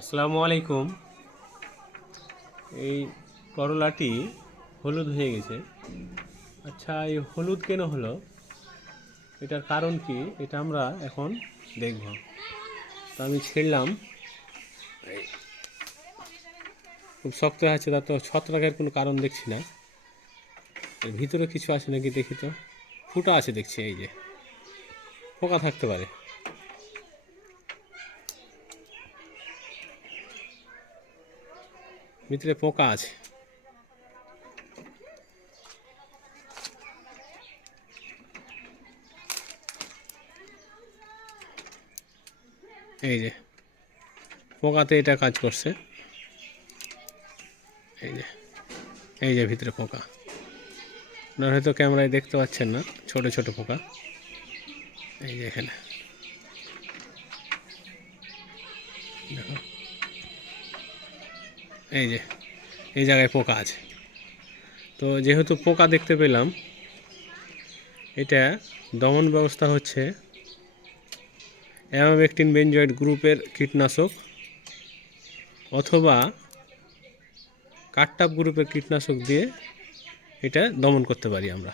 আসসালামু আলাইকুম। এই করলাটি হলুদ হয়ে গেছে। আচ্ছা, এই হলুদ কেন হলো, এটার কারণ কি, এটা আমরা এখন দেখব। তো আমি ছিঁড়লাম, খুব শক্ত আছে, তা তো ছত্রাকের কোনো কারণ দেখছি না। এর ভিতরে কিছু আছে নাকি দেখি তো। ফুটা আছে দেখছি, এই যে পোকা থাকতে পারে। ভিতরে পোকা আছে। এই যে পোকাতে এটা কাজ করছে। এই যে এই যে ভিতরে পোকা, আপনারা হয়তো ক্যামেরায় দেখতে পাচ্ছেন না, ছোট ছোট পোকা। এই যে এখানে দেখো, এই যে এই জায়গায় পোকা আছে। তো যেহেতু পোকা দেখতে পেলাম, এটা দমন ব্যবস্থা হচ্ছে অ্যামামেকটিন বেনজয়েড গ্রুপের কীটনাশক অথবা কাট্টাপ গ্রুপের কীটনাশক দিয়ে এটা দমন করতে পারি আমরা।